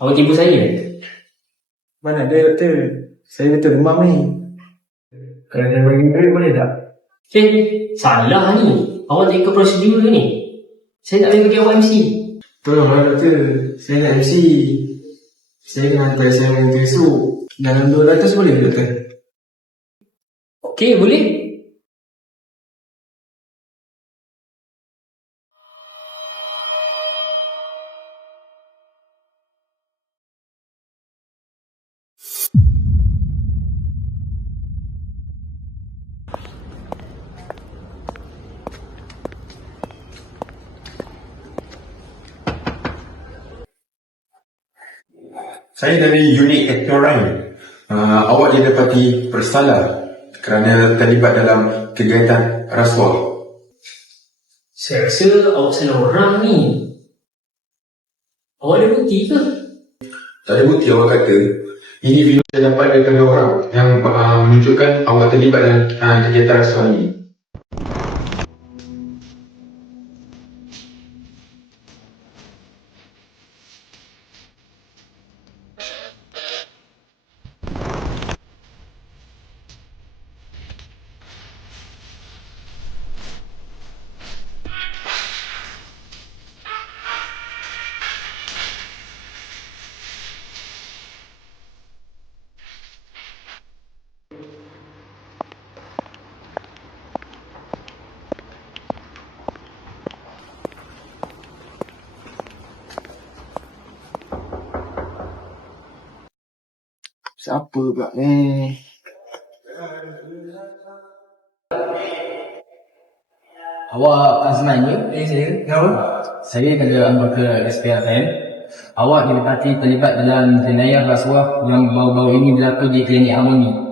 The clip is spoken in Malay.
Awak tipu saya. Mana ada doktor? Saya betul demam ni. Kalau saya bagi duit boleh tak? Eh, salah ni. Awak tak ikut prosedur ke ni? Saya tak boleh bagi awak MC. Tolonglah doktor. Saya nak MC. Saya nak hantar saya yang esok. Dalam 200 boleh tak, doktor? Okey, boleh. Saya dari unit Ektoran. Uh, awak didapati bersalah kerana terlibat dalam kegiatan rasuah. Saya rasa awak salah orang ni. Awak ada bukti ke? Tak ada bukti awak kata ini video saya dapat daripada orang yang uh, menunjukkan awak terlibat dalam uh, kegiatan rasuah ini. Siapa pula ni? Awak Azman ke? Eh, saya. Kenapa? Saya kerja anggota SPRM. Awak didapati terlibat dalam jenayah rasuah yang baru-baru ini berlaku di klinik Harmoni.